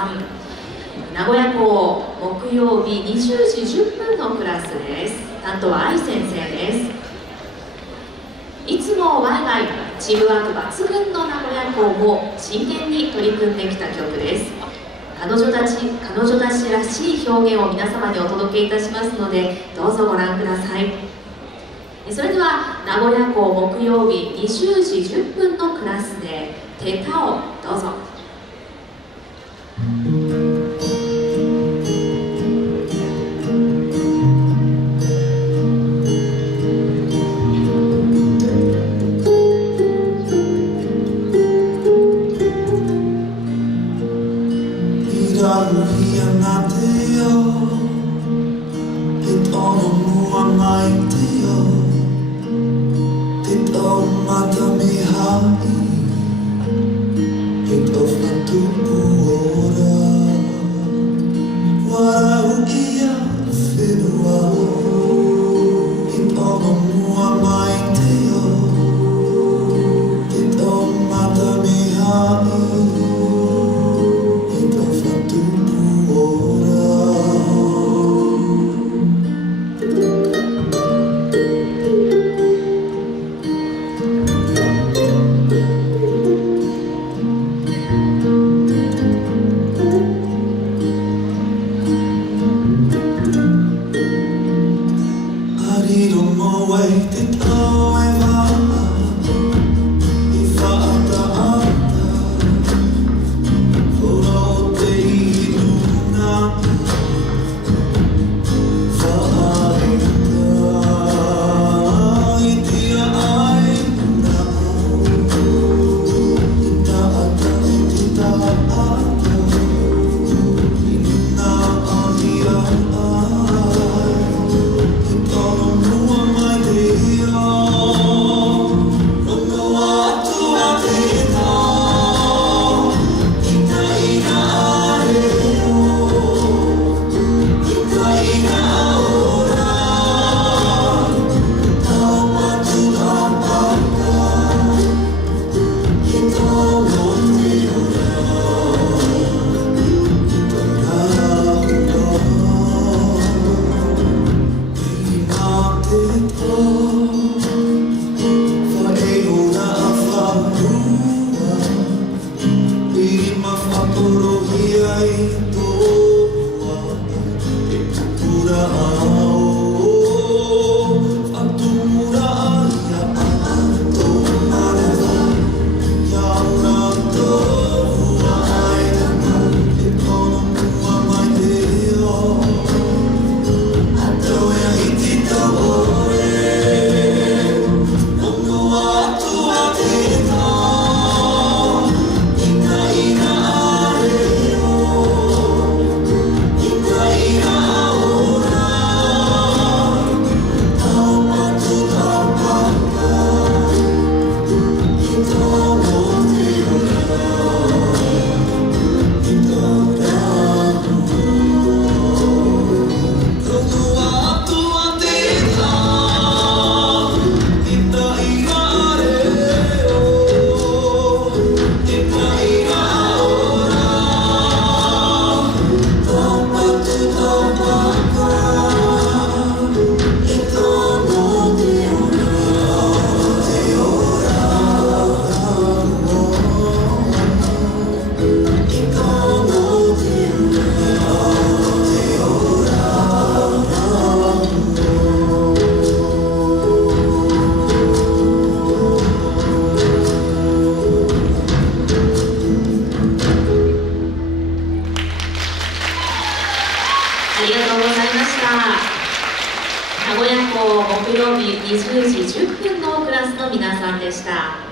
さん、名古屋校木曜日20時10分のクラスです。担当は愛先生です。いつもワイワイチームワーク抜群の名古屋校も真剣に取り組んできた曲です。彼女たちらしい表現を皆様にお届けいたしますので、どうぞご覧ください。それでは名古屋校木曜日20時10分のクラスで「テタ」をどうぞ。ありがとうございました。名古屋校木曜日20時10分のクラスの皆さんでした。